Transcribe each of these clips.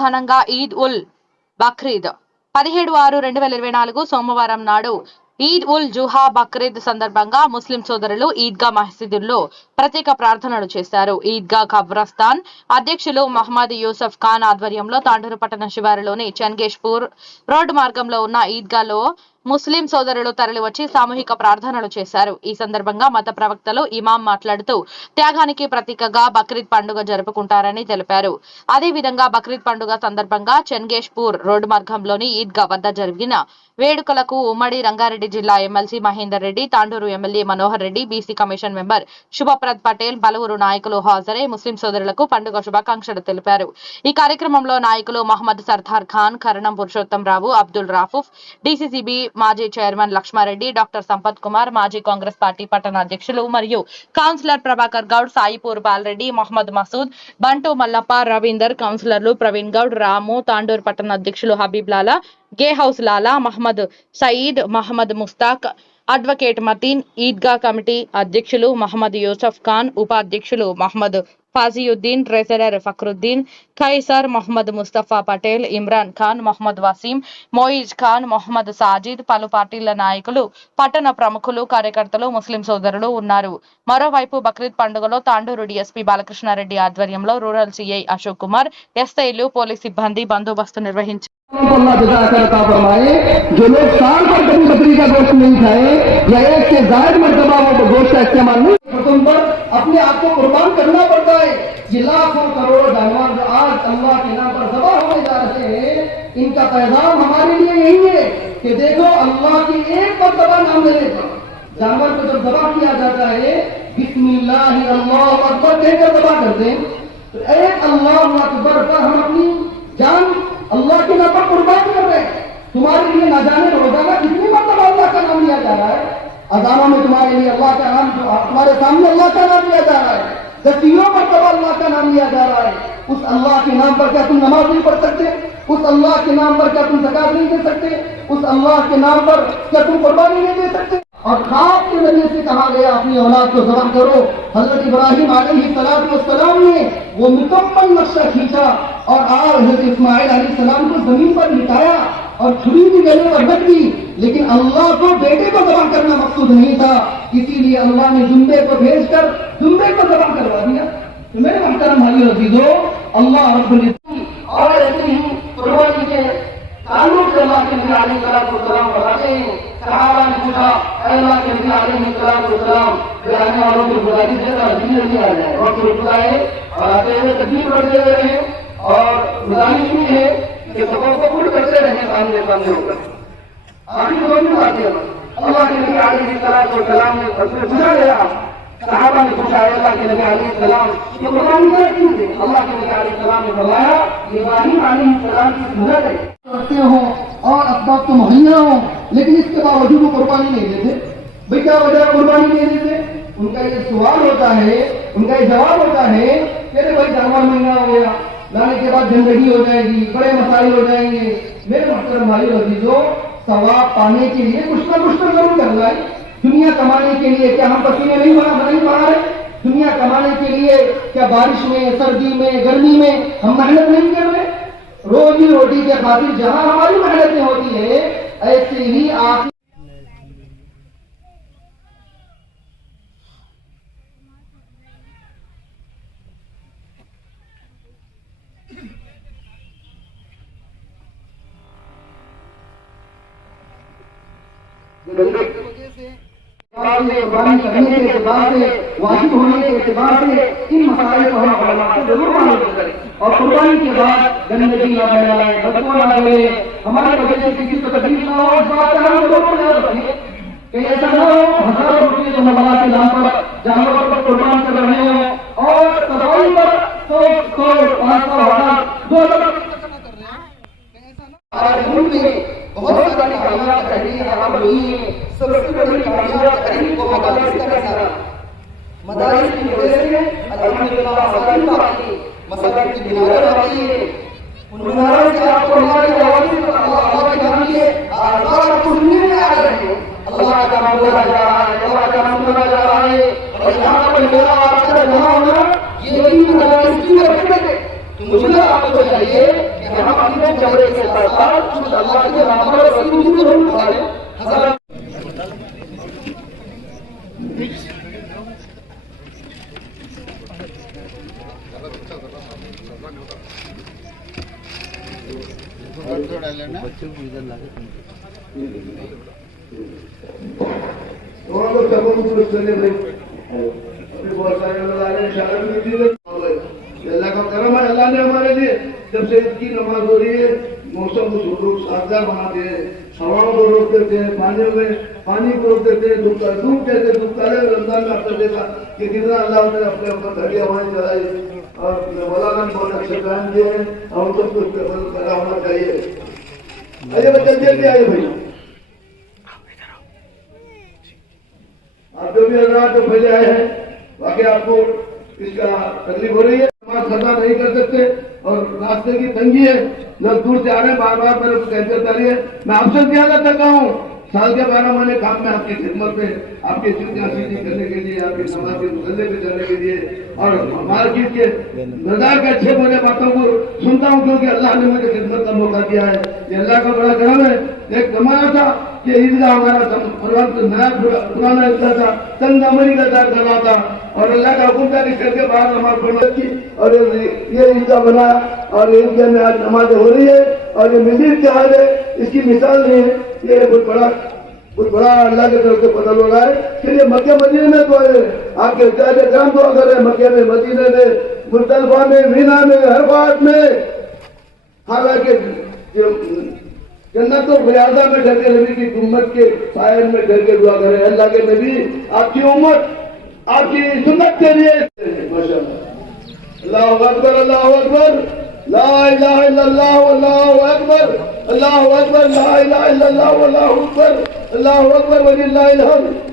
ఘనంగా ఈద్ ఉల్ బక్రీద్ 17/6/2024 సోమవారం నాడు ఈద్ ఉల్ జుహా బక్రీద్ సందర్భంగా ముస్లిం సోదరులు ఈద్గా మసీదుల్లో ప్రత్యేక ప్రార్థనలు చేశారు. ఈద్గా ఖబ్రస్థాన్ అధ్యక్షులు మహమ్మద్ యూసఫ్ ఖాన్ ఆధ్వర్యంలో తాండూరు పట్టణ శివారులోని చెన్గేష్పూర్ రోడ్డు మార్గంలో ఉన్న ఈద్గాలో ముస్లిం సోదరులు తరలివచ్చి సామూహిక ప్రార్థనలు చేశారు. ఈ సందర్భంగా మత ప్రవక్తలు ఇమాం మాట్లాడుతూ త్యాగానికి ప్రతీకగా బక్రీద్ పండుగ జరుపుకుంటారని తెలిపారు. అదేవిధంగా బక్రీద్ పండుగ సందర్భంగా చెన్గేష్పూర్ రోడ్డు మార్గంలోని ఈద్గా వద్ద జరిగిన వేడుకలకు ఉమ్మడి రంగారెడ్డి జిల్లా MLC Mahender Reddy, Tandur MLA Manohar Reddy, BC commission member Shubhaprad Patel, పలువురు నాయకులు హాజరై ముస్లిం సోదరులకు పండుగ శుభాకాంక్షలు తెలిపారు. ఈ కార్యక్రమంలో నాయకులు మహమ్మద్ సర్దార్ ఖాన్, కరణం పురుషోత్తం రావు, అబ్దుల్ రాఫూఫ్, డీసీసీబీ మాజీ చైర్మన్ లక్ష్మారెడ్డి, డాక్టర్ సంపత్ కుమార్, మాజీ కాంగ్రెస్ పార్టీ పట్టణ అధ్యక్షులు మరియు కౌన్సిలర్ ప్రభాకర్ గౌడ్, సాయిపూర్ బాలరెడ్డి, మహమ్మద్ మసూద్, బంటు మల్లప్ప, రవీందర్, కౌన్సిలర్లు ప్రవీణ్ గౌడ్, రాము, తాండూరు పట్టణ అధ్యక్షులు హబీబ్ లాలా, గే హౌస్ లాలా, మహమ్మద్ సయీద్, మహమ్మద్ ముస్తాక్, అడ్వకేట్ మతీన్, ఈద్గా కమిటీ అధ్యక్షులు మహమ్మద్ యూసఫ్ ఖాన్, ఉపాధ్యక్షులు మహమ్మద్ ఫాజియుద్దీన్, ట్రెజరర్ ఫక్రుద్దీన్, ఖైసర్, మహమ్మద్ ముస్తఫా పటేల్, ఇమ్రాన్ ఖాన్, మహమ్మద్ వసీం, మోయిజ్ ఖాన్, మహమ్మద్ సాజిద్, పలు పార్టీల నాయకులు, పట్టణ ప్రముఖులు, కార్యకర్తలు, ముస్లిం సోదరులు ఉన్నారు. మరోవైపు బక్రీద్ పండుగలో తాండూరు డీఎస్పీ బాలకృష్ణారెడ్డి ఆధ్వర్యంలో రూరల్ సిఐ అశోక్ కుమార్, ఎస్ఐలు, పోలీస్ సిబ్బంది బందోబస్తు నిర్వహించారు. जो लोग साल पर कभी बकरी का गोश्त नहीं खाए या एक से ज्यादा मरतबा वो गोश्त का इस्तेमाल नहीं, पर अपने आप को कुर्बान करना पड़ता है। ये लाखों करोड़ जानवर जो आज अल्लाह के नाम पर ज़बह होने जा रहे हैं, इनका पैगाम हमारे लिए यही है कि देखो अल्लाह की एक मरतबा नाम लेने पर जानवर को जब ज़बह किया जाता है, बिस्मिल्लाह अल्लाहु अकबर कहकर ज़बह करते हैं, तो एक अल्लाहु अकबर पर हम अपनी जान अल्लाह के नाम पर कुर्बान कर रहे हैं। तुम्हारे लिए ना जाने रोजाना कितनी मरतबा अल्लाह का नाम लिया जा रहा है। अजानों में तुम्हारे लिए अल्लाह का नाम, तुम्हारे सामने अल्लाह का नाम लिया जा रहा है। दसियों मरतबा अल्लाह का नाम लिया जा रहा है। उस अल्लाह के नाम पर क्या तुम नमाज नहीं पढ़ सकते? उस अल्लाह के नाम पर क्या तुम ज़कात नहीं दे सकते? उस अल्लाह के नाम पर क्या तुम कुर्बानी नहीं दे सकते? और खास के नजरिए से कहा गया अपनी औलाद को ज़बह करो। हजरत इब्राहिम अलैहिस्सलाम ने वो मुकम्मल नक्शा खींचा और आज हजरत इस्माइल अलैहिस्सलाम को जमीन पर लिटाया और छुरी भी गले पर रख दी, लेकिन अल्लाह को बेटे को ज़बह करना मकसूद नहीं था। इसीलिए अल्लाह ने जुम्बे को भेजकर जुम्बे को ज़बह करवा दिया। तो मेरे मोहतरम भाइयों अज़ीज़ों, अल्लाह रब्बुल इज्जत और ऐसे ही कुर्बानी के ताल्लुक से अल्लाह के नबी अलैहिस्सलाम बताते हैं, सहाबा ने पूछा अल्लाह के नबी अलैहिस्सलाम आने वालों को बुलाने से जिंदगी नहीं आ जाए और तो बुलाए और आते हुए तकलीफ करते रहे और बुलानी भी है कि सबों को पूर्ण करते रहे सामने सामने होकर। आखिर दोनों बातें अल्लाह के नबी अलैहिस्सलाम ने पूछा गया, सहाबा ने पूछा अल्लाह के नबी अलैहिस्सलाम ये कुर्बानी क्यों दी? अल्लाह के नबी अलैहिस्सलाम ने फरमाया इब्राहिम अलैहिस्सलाम की सुन्नत है करते हो और असबाब तो मुहैया हो, लेकिन इसके बावजूद वो कुर्बानी नहीं देते। भाई क्या वजह कुर्बानी नहीं देते? उनका ये सवाल होता है, उनका ये जवाब होता है कि अरे भाई जानवर महंगा हो गया, लाने के बाद जिंदगी हो जाएगी, बड़े मसाइल हो जाएंगे। मेरे मोहतरम भाइयों अज़ीज़ों, सवाब पाने के लिए कुछ ना कुछ तो जरूर करना है। दुनिया कमाने के लिए क्या हम पसीने नहीं बना रहे? दुनिया कमाने के लिए क्या बारिश में, सर्दी में, गर्मी में हम मेहनत नहीं कर रहे? रोजी रोटी के खातिर जहां हमारी मेहनतें होती है, ऐसे ही आप करने के एतबार से, वाजिब होने के एतबार से इन मसाइल को हम उलमा से जरूर मालूम करें और कुर्बानी के बाद गंदगी ना फैलाएं, बदबू ना फैले, हमारी वजह से किसी को तकलीफ ना हो, इस बात का हम जरूर याद रखें कि ऐसा न हो हजारों रुपये तो नमाज के नाम पर जानवरों पर कुर्बान कर रहे हो और सफाई पर 100, 500, 1000, 2000 बहुत सारी कामयाब तहरीर आराम हुई है। सबसे बड़ी कामयाब तहरीर को मदारिस का करना, मदारिस की वजह से अल्हम्दुलिल्लाह मसाजिद आती, मसाजिद की मीनारें आती है। उन मीनारों से आपको हमारी आवाज़ से अल्लाह के नाम के आवाज़ आपको सुनने में आ रहे हैं। अल्लाह का नाम बोला जा रहा है, अल्लाह का नाम बोला जा रहा है और यहाँ पर मेरा आपका जमा होना ये भी मदारिस की बरकत है। तो मुझे आपको चाहिए कि हम अपने चमड़े के साथ साथ अल्लाह के राह पर रसूल भी जरूर उठाए। हज़रत और लोग सबको चले भाई बहुत सारे लोग आ रहे हैं शादी में चीजें अल्लाह का करम है। अल्लाह ने हमारे लिए जब से ईद की नमाज हो रही है मौसम को सुरूप साजगार बना दिए, हवाओं को रोक देते हैं, पानी को रोक देते हैं, धूप कहते धूप तारे रमजान में आपने देखा कि कितना अल्लाह ने अपने ऊपर घड़ी हवाएं चलाई और मौलाना ने बहुत अच्छे बयान दिए हैं और उन सबको पैदा होना चाहिए। आइए बच्चे जल्दी आइए भाई, आप जो भी हजरात जो पहले आए हैं वाकई आपको इसका तकलीफ हो रही है, नमाज सदा नहीं कर सकते और रास्ते की तंगी है, लोग दूर से आ रहे हैं, बार बार मेरे कैफियत आ रही है। मैं आपसे ज्यादा थका हूँ, साल के 12 महीने काम में आपकी खिदमत में आपकी चिंता सीधी करने के लिए, आपकी नमाज के मुसल्ले पे करने के लिए और मार्केट के बाजार के अच्छे बुरे बातों को सुनता हूँ क्योंकि अल्लाह ने मुझे खिदमत का मौका दिया है। ये अल्लाह का बड़ा करम है। एक जमाना था कि ईदगाह हमारा नया पुराना ईदगाह था, चंद अमरी का दार करना था और अल्लाह का हुक्म था कि करके बाहर नमाज पढ़ना की और ये ईदगाह बनाया और ईदगाह में आज नमाजें हो रही है और ये मिली इत्तेहाद है, इसकी मिसाल नहीं है। ये बहुत बड़ा अल्लाह के तरफ से बदल हो रहा है। फिर ये मक्के मदीने में तो आपके ग्राम दुआ कर रहे हैं, मक्के में, मदीने में, मुस्तलफा में, मीना में, हर बात में, हालांकि जन्नत और फरियादा में डर के नबी की उम्मत के सायन में डर के दुआ करें। अल्लाह के नबी आपकी उम्मत आपकी सुन्नत के लिए माशाअल्लाह। अल्लाहु अकबर, अल्लाहु अकबर, ला इलाहा इल्लल्लाह वल्लाहु अकबर, अल्लाहु अकबर, ला इलाहा इल्लल्लाह वल्लाहु अकबर, अल्लाहु अकबर वलिल्लाहिल हम्द।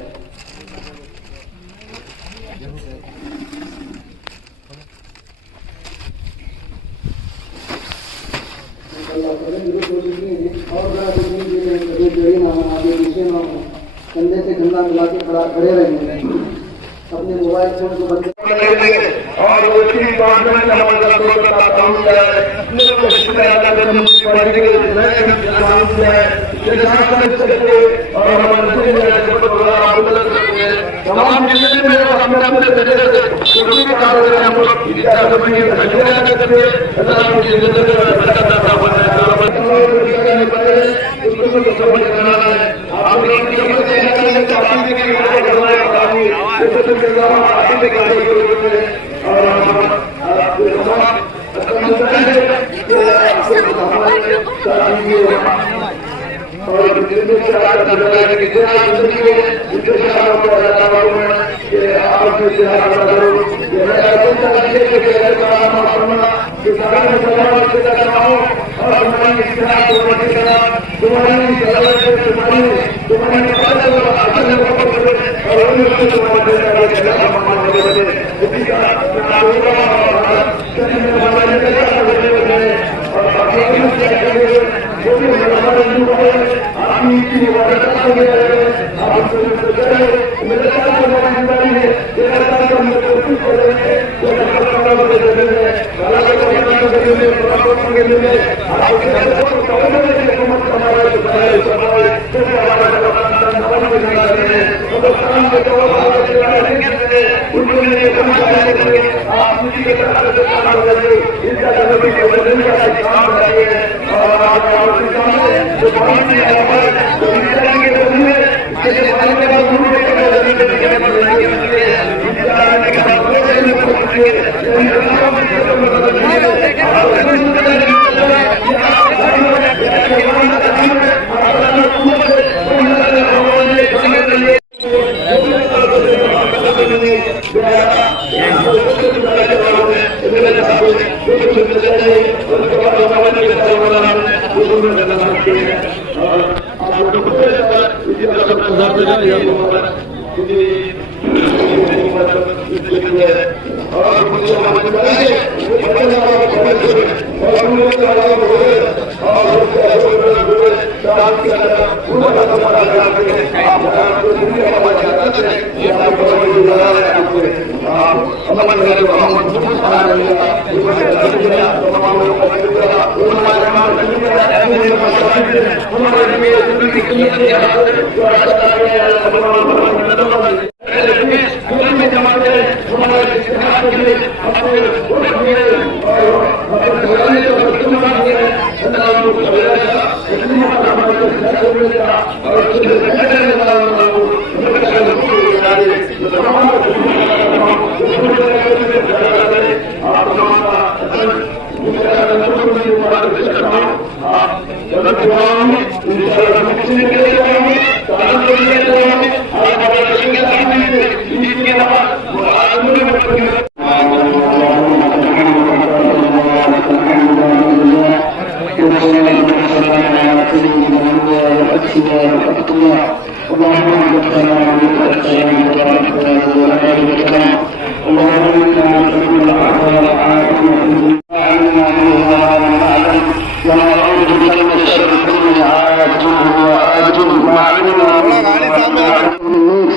कंधे से कंधा मिला के खड़े रहेंगे, अपने मोबाइल फोन को बंद और उसी बात में हमारा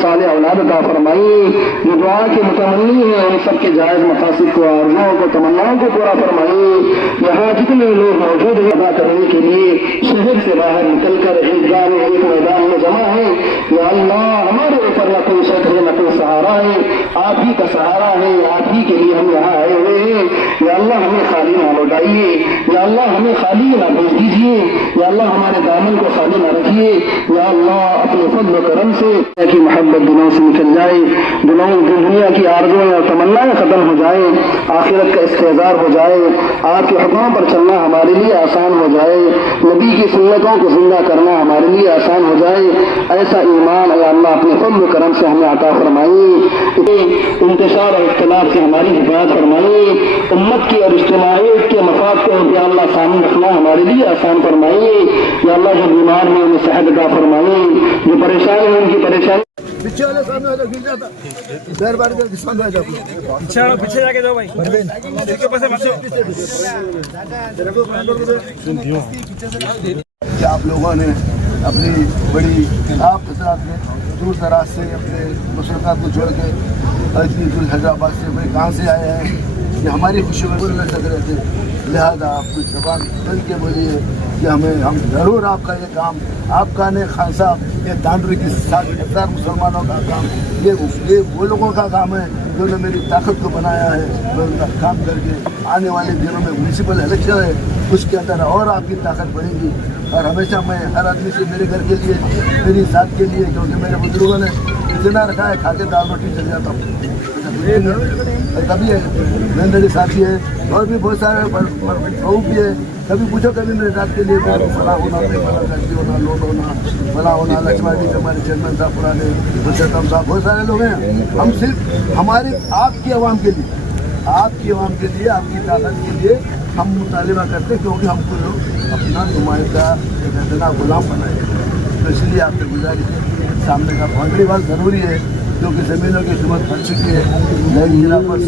साले औलाद अता फरमाई। जो दुआ के मुतमन्नी है उन सबके जायज़ मकासद को, आरज़ुओं को, तमन्नाओं को पूरा फरमाई। यहाँ जितने लोग मौजूद हैं अदा करने के लिए शहर से बाहर निकल कर ईदगाह में एक मैदान में जमा है। या अल्लाह हमारे ऊपर न कोई शक है न कोई सहारा है, आप ही का सहारा है, आप ही के लिए हम यहाँ आए हुए हैं। या अल्लाह हमें खाली ना लौटाइए, या अल्लाह हमें खाली ना भेज दीजिए, या अल्लाह हमारे दामन को खाली ना रखिए। या अल्लाह अपने फضل करम से की मोहब्बत दिलों से निकल जाए, दुनिया की आरज़ुएं और तमन्नाएं ख़त्म हो जाए, आखिरत का इस्तेज़ार हो जाए, आपके हुक्मों पर चलना हमारे लिए आसान हो जाए, नबी की सुन्नतों को जिंदा करना हमारे लिए आसान हो जाए। ऐसा ईमान अल्लाह अपने फضل करम से हमें अता फरमाई। इंतशार और इख्तिलाफ से हमारी हिफाजत फरमाई। उम्मत की और इज्तिमाइयत के मफाद को या अल्लाह सामने रखना हमारे लिए आसान फरमाइए। या अल्लाह जो बीमार हैं उन्हें सेहत अता फरमाइए, जो परेशान हैं उनकी परेशानी पीछे वाले सामने वाला गिर जाता देर बार के किसान भाई जाओ पीछे जाके जाओ भाई इसके पास कि आप लोगों ने अपनी बड़ी आप हजरात ने दूर दराज से अपने मुसलमान को छोड़ के इतनी दूर हैदराबाद से भाई कहाँ से आए हैं, ये हमारी खुशी में बोलना चाह रहे थे। लिहाजा आप कुछ जबान बन के बोलिए कि हम ज़रूर आपका ये काम, आपका ने खान साहब ये दांडरी की 7,000 मुसलमानों का काम, ये वो लोगों का काम है जिन्होंने मेरी ताकत को बनाया है। मैं उनका काम करके आने वाले दिनों में म्यूनसिपल इलेक्शन है, उसके अंदर और आपकी ताकत बढ़ेगी। और हमेशा मैं हर आदमी से मेरे घर के लिए, मेरी ज़ात के लिए, क्योंकि मेरे बुजुर्गों ने इतना रखा है, खा के दाल रोटी चल जाता हूँ। कभी है मेरे साथी है और भी बहुत सारे बहू भी है, कभी पूछो कभी मेरे साथ के लिए फला होना, फला फैक्ट्री होना, लोन होना, फला होना, लक्ष्मण जी हमारे चेयरमैन साहब पुराने, मुर्शद साहब, बहुत सारे लोग हैं। हम सिर्फ हमारे आपकी आवाम के लिए, आपकी आवाम के लिए, आपकी ताकत के लिए हम मुतालिबा करते हैं, क्योंकि हमको लोग अपना नुमाइंदा इतना गुलाम बनाए। तो इसलिए आपसे गुजारिश है, सामने का बाउंड्री बहुत ज़रूरी है, क्योंकि ज़मीनों की कीमत बढ़ चुकी है। नई जिला पर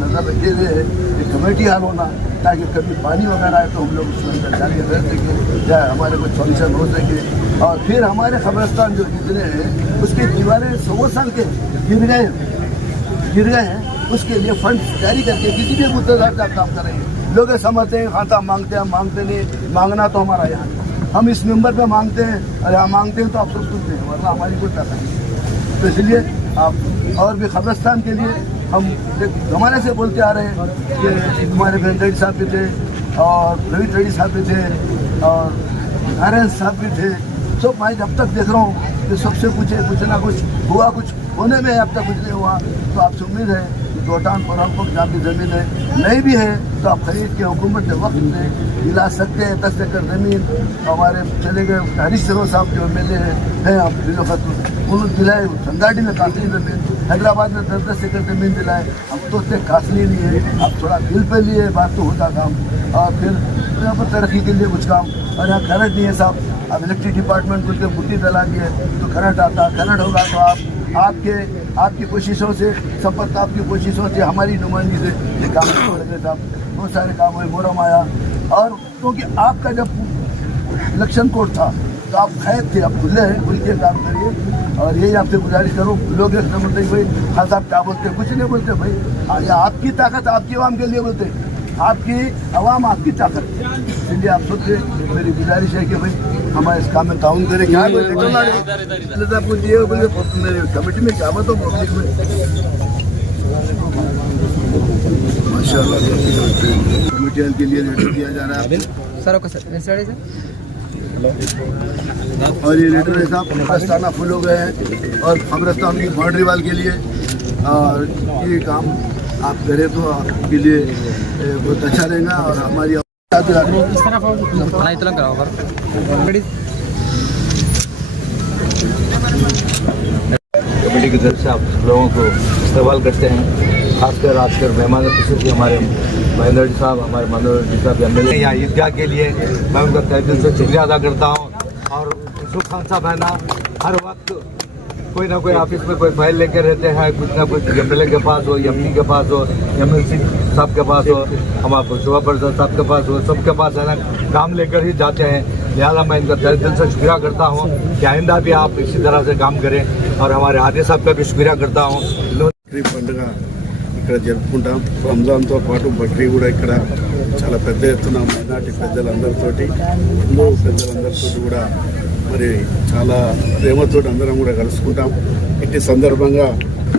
नजर रखे हुए है एक कमेटी हाल होना, ताकि कभी पानी वगैरह आए तो हम लोग उसके अंदर जाके रह सकें या हमारे कुछ सॉल्यूशन हो सके। और फिर हमारे कब्रिस्तान जो जितने हैं उसकी दीवारें 100 साल के गिर गए हैं, उसके लिए फंड जारी करके किसी भी मुद्दे आप काम करेंगे। लोग समझते हैं खाता मांगते हैं, मांगते नहीं, मांगना तो हमारा यहाँ हम इस मेंबर पे मांगते हैं और यहाँ मांगते हैं तो आप सब सुनते हैं, वरना हमारी कोई ताकत नहीं। तो इसलिए आप और भी कब्रिस्तान के लिए हम एक ज़माने से बोलते आ रहे हैं कि हमारे भेंडी साहब भी थे और रवि रेड्डी साहब भी थे और नारायण साहब भी थे। सब मैं जब तक देख रहा हूँ कि सबसे कुछ ना कुछ हुआ, कुछ होने में अब तक कुछ नहीं हुआ। तो आपसे उम्मीद है कि गोटान पर जहाँ की ज़मीन है नहीं भी है तो आप खरीद के हुकूमत के वक्त में दिला सकते हैं 10 एकड़ ज़मीन। हमारे चले गए हरीश सरोज साहब जो MLA हैं आप उन्होंने दिलाए, संगाड़ी में कासली ज़मीन, हैदराबाद में 10 एकड़ ज़मीन दिलाए। अब तो उससे कासली नहीं है, अब थोड़ा दिल पे लिए बात तो होता काम। और फिर यहाँ पर तरक्की के लिए कुछ काम, और यहाँ करंट नहीं है साहब, अब इलेक्ट्रिक डिपार्टमेंट को बुट्टी डला दी है तो करंट आता, करंट होगा तो आपकी कोशिशों से, संपर्क आपकी कोशिशों से, हमारी नुमाइंदगी से ये काम हो रहे साहब। बहुत सारे काम हुए, मोरम आया। और क्योंकि आपका जब इलेक्शन कोड था तो आप खैर थे, आप खुले हैं, खुल के काम करिए। और यही आपसे गुजारिश करूँ, लोग ऐसा बोलते हैं भाई खान साहब क्या बोलते हैं, कुछ नहीं बोलते भाई। ये आपकी ताकत आपकी आवाम के लिए बोलते हैं, आपकी आवाम आपकी ताकत। इसलिए आप सबसे मेरी गुजारिश है कि भाई हमारे इस काम में ताउन करें। क्या आपको दिए मेरे कमेटी में क्या बताओ पब्लिक में माशाल्लाह कमेटी के लिए लेटर दिया जा रहा है सर। ओके सर, और ये लेटर है साहब कब्रस्ताना फुल हो गए हैं और कब्रस्तान की बाउंड्री वाल के लिए। और ये काम आप करें तो आपके लिए बहुत अच्छा रहेगा। और हमारी कमेटी की तरफ से आप लोगों को इस्तेमाल करते हैं, खासकर आजकल मेहमान खुसूसी हमारे महेंद्र जी साहब, हमारे मनोहर जी साहब MLA या ईदगाह के लिए मैं उनका तहे दिल से शुक्रिया अदा करता हूँ। और यूसुफ खान साहब है ना, हर वक्त कोई ना कोई ऑफिस में कोई फाइल लेकर रहते हैं, कुछ ना कुछ MLA के पास हो, MP के पास हो, MLC साहब के पास हो, हमारे शोभा प्रसाद साहब के पास हो, सबके पास है ना काम लेकर ही जाते हैं। लिहाजा मैं इनका तहे दिल से शुक्रिया करता हूँ कि आइंदा भी आप इसी तरह से काम करें। और हमारे आदि साहब का भी शुक्रिया करता हूँ। పండుగ ఇక్కడ జరుపుకుంటాం। రంజాన్తో పాటు బక్రీ కూడా ఇక్కడ చాలా పెద్ద ఎత్తున మైనార్టీ పెద్దలందరితోటి హిందూ పెద్దలందరితో కూడా మరి చాలా ప్రేమతో అందరం కూడా కలుసుకుంటాం। ఇట్టి సందర్భంగా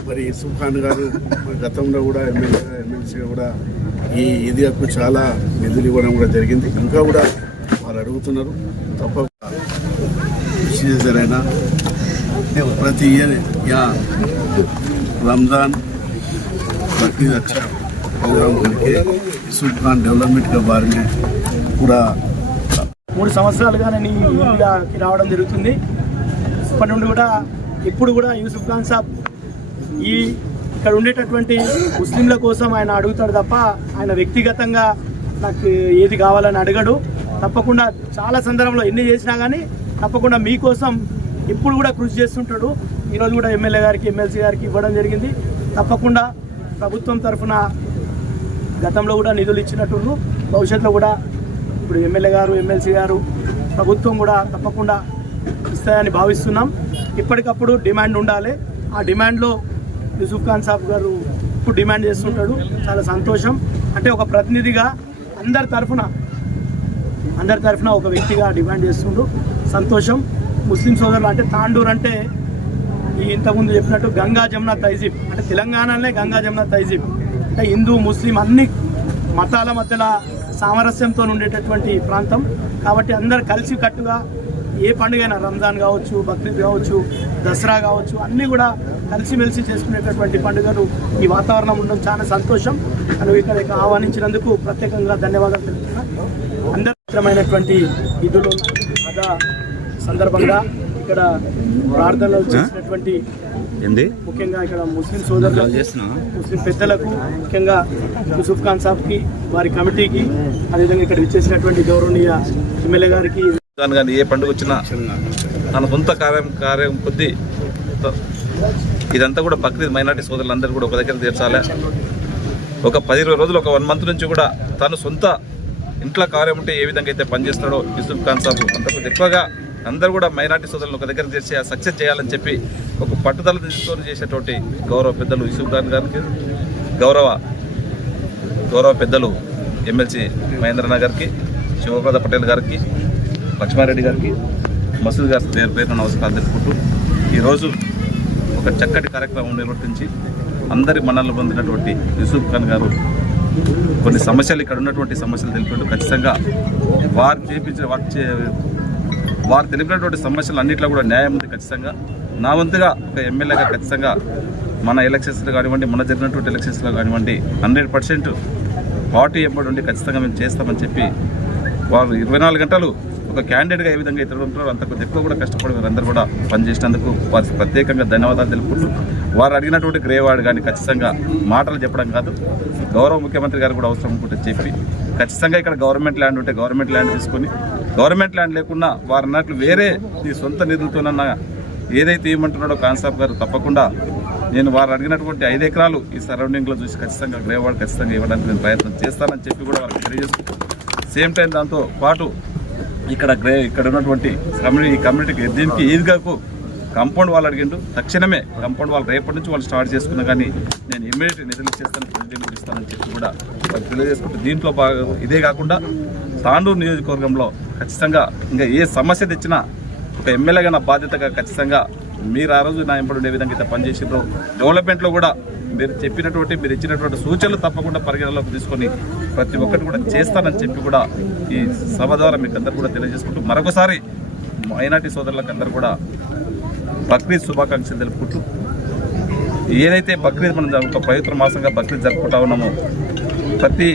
మరి యూసుఫ్ ఖాన్ గారు మరి గతంలో కూడా ఎమ్మెల్సీగా కూడా ఈ ఈద్గాకు చాలా నిధులు ఇవ్వడం కూడా జరిగింది। ఇంకా కూడా వాళ్ళు అడుగుతున్నారు, తప్పకుండా కృషి చేశారైనా प्रति ईयर या रमज़ान बकरीद अच्छा प्रोग्राम करके यूसुफ खान डेवलपमेंट के बारे में पूरा 3 సంవత్సరాలుగా నేను ఈ ఈద్గాకి రావడం జరుగుతుంది। ఇప్పటి నుండి కూడా ఇప్పుడు కూడా యూసుఫ్ ఖాన్ సాబ్ ఇక్కడ ఉండేటటువంటి ముస్లింల కోసం ఆయన అడుగుతాడు తప్ప ఆయన వ్యక్తిగతంగా నాకు ఏది కావాలని అడగడు। తప్పకుండా చాలా సందర్భంలో ఎన్ని చేసినా కానీ తప్పకుండా మీకోసం ఇప్పుడు కూడా కృషి చేస్తుంటాడు। ఈరోజు కూడా MLA గారికి MLC గారికి ఇవ్వడం జరిగింది। తప్పకుండా ప్రభుత్వం తరఫున గతంలో కూడా నిధులు ఇచ్చినట్టు భవిష్యత్తులో కూడా ఇప్పుడు MLA గారు MLC గారు ప్రభుత్వం కూడా తప్పకుండా ఇస్తాయని భావిస్తున్నాం। ఇప్పటికప్పుడు డిమాండ్ ఉండాలి, ఆ డిమాండ్లో యూసుఫ్ ఖాన్ సాబ్ గారు ఇప్పుడు డిమాండ్ చేస్తుంటాడు। చాలా సంతోషం। అంటే ఒక ప్రతినిధిగా అందరి తరఫున ఒక వ్యక్తిగా డిమాండ్ చేస్తుండు, సంతోషం। ముస్లిం సోదరులు అంటే తాండూర్ అంటే ఇంతకుముందు చెప్పినట్టు గంగా జమున తహజీబ్ అంటే తెలంగాణలోనే గంగా జమున తహజీబ్ అంటే హిందూ ముస్లిం అన్ని మతాల మధ్యలో సామరస్యంతో ఉండేటటువంటి ప్రాంతం కాబట్టి అందరు కలిసి కట్టుగా ఏ పండుగ అయినా రంజాన్ కావచ్చు, బక్రీద్ కావచ్చు, దసరా కావచ్చు అన్నీ కూడా కలిసిమెలిసి చేసుకునేటటువంటి పండుగలు ఈ వాతావరణం ఉండడం చాలా సంతోషం। మనం ఇక్కడ ఆహ్వానించినందుకు ప్రత్యేకంగా ధన్యవాదాలు తెలుపుతున్నా। అందరిమైనటువంటి విధులు అదా సందర్భంగా ఇక్కడ ప్రార్థనలు చేసినటువంటి ముఖ్యంగా ఇక్కడ ముస్లిం సోదరులు ముస్లిం పెద్దలకు ముఖ్యంగా యూసుఫ్ ఖాన్ సాబ్కి వారి కమిటీకి అదేవిధంగా ఇక్కడ ఇచ్చేసినటువంటి గౌరవనీయ MLA గారికి కానీ ఏ పండుగ వచ్చినా తన సొంత కార్యం కొద్దీ ఇదంతా కూడా బక్రీద్ మైనార్టీ సోదరులందరూ కూడా ఒక దగ్గర తీర్చాలి। ఒక 10-20 రోజులు ఒక 1 మంత్ నుంచి కూడా తను సొంత ఇంట్లో కార్యం ఉంటే ఏ విధంగా అయితే పనిచేస్తున్నాడో యూసుఫ్ ఖాన్ సాబ్ అంతకు ఎక్కువగా అందరూ కూడా మైనార్టీ సోదరులను ఒక దగ్గర చేసి సక్సెస్ చేయాలని చెప్పి ఒక పట్టుదల తీసుకొని చేసేటువంటి గౌరవ పెద్దలు యూసుఫ్ ఖాన్ గారికి, గౌరవ పెద్దలు MLC మహేంద్రన్న గారికి, శివప్రద పటేల్ గారికి, లక్ష్మారెడ్డి గారికి, మసూద్ గారి పేరున నమస్కారం తెలుపుకుంటూ ఈరోజు ఒక చక్కటి కార్యక్రమం నిర్వర్తించి అందరి మన్ననలు పొందినటువంటి యూసుఫ్ ఖాన్ గారు కొన్ని సమస్యలు ఇక్కడ ఉన్నటువంటి సమస్యలు తెలిపినట్టు ఖచ్చితంగా వారు తెలిపినటువంటి సమస్యలు అన్నింటిలో కూడా న్యాయం ఉంది। ఖచ్చితంగా నా వంతుగా ఒక MLAగా ఖచ్చితంగా మన ఎలక్షన్స్లో కానివ్వండి, మన జరిగినటువంటి ఎలక్షన్స్లో కానివ్వండి 100% పార్టీ ఎంబడి ఉండి ఖచ్చితంగా మేము చేస్తామని చెప్పి వారు 24 గంటలు ఒక క్యాండిడేట్గా ఏ విధంగా ఇతరులు ఉంటారో అంత కొద్ది ఎక్కువ కూడా కష్టపడి వారందరూ కూడా పనిచేసినందుకు వారికి ప్రత్యేకంగా ధన్యవాదాలు తెలుపుకుంటూ వారు అడిగినటువంటి గ్రేవార్డ్ కానీ ఖచ్చితంగా మాటలు చెప్పడం కాదు, గౌరవ ముఖ్యమంత్రి గారు కూడా అవసరం అనుకుంటే చెప్పి ఖచ్చితంగా ఇక్కడ గవర్నమెంట్ ల్యాండ్ ఉంటే గవర్నమెంట్ ల్యాండ్ తీసుకొని, గవర్నమెంట్ ల్యాండ్ లేకున్నా వారు అన్నట్లు వేరే ఈ సొంత నిధులతోనన్నా ఏదైతే ఇవ్వమంటున్నాడో ఖాన్ సాబ్ గారు తప్పకుండా నేను వారు అడిగినటువంటి 5 ఎకరాలు ఈ సరౌండింగ్లో చూసి ఖచ్చితంగా గ్రేవార్డ్ ఖచ్చితంగా ఇవ్వడానికి నేను ప్రయత్నం చేస్తానని చెప్పి కూడా వారికి తెలియజేస్తూ సేమ్ టైం దాంతో పాటు ఇక్కడ ఉన్నటువంటి కమ్యూనిటీకి దీనికి ఈద్గాకు కాంపౌండ్ వాళ్ళు అడిగిండు. తక్షణమే కాంపౌండ్ వాళ్ళు రేపటి నుంచి వాళ్ళు స్టార్ట్ చేసుకున్నా కానీ నేను ఇమ్మీడియట్ నిధులు చేస్తాను, ప్రెసిడెంట్ ఇస్తానని చెప్పి కూడా వాళ్ళు తెలియజేసుకుంటూ దీంట్లో ఇదే కాకుండా తాండూరు నియోజకవర్గంలో ఖచ్చితంగా ఇంకా ఏ సమస్య తెచ్చినా ఒక ఎమ్మెల్యేగా నా బాధ్యతగా ఖచ్చితంగా మీరు ఆ రోజు నా ఎంపడి ఉండే విధంగా అయితే పనిచేసిండ్రో డెవలప్మెంట్లో కూడా మీరు ఇచ్చినటువంటి సూచనలు తప్పకుండా పరిగణలోకి తీసుకొని ప్రతి ఒక్కటి కూడా చేస్తానని చెప్పి కూడా ఈ సభ ద్వారా మీకు అందరూ కూడా తెలియజేసుకుంటూ మరొకసారి మైనార్టీ సోదరులకు అందరూ కూడా బక్రీద్ శుభాకాంక్షలు తెలుపుకుంటూ ఏదైతే బక్రీద్ మనం ఒక పవిత్ర మాసంగా బక్రీద్ జరుపుకుంటా ఉన్నామో ప్రతి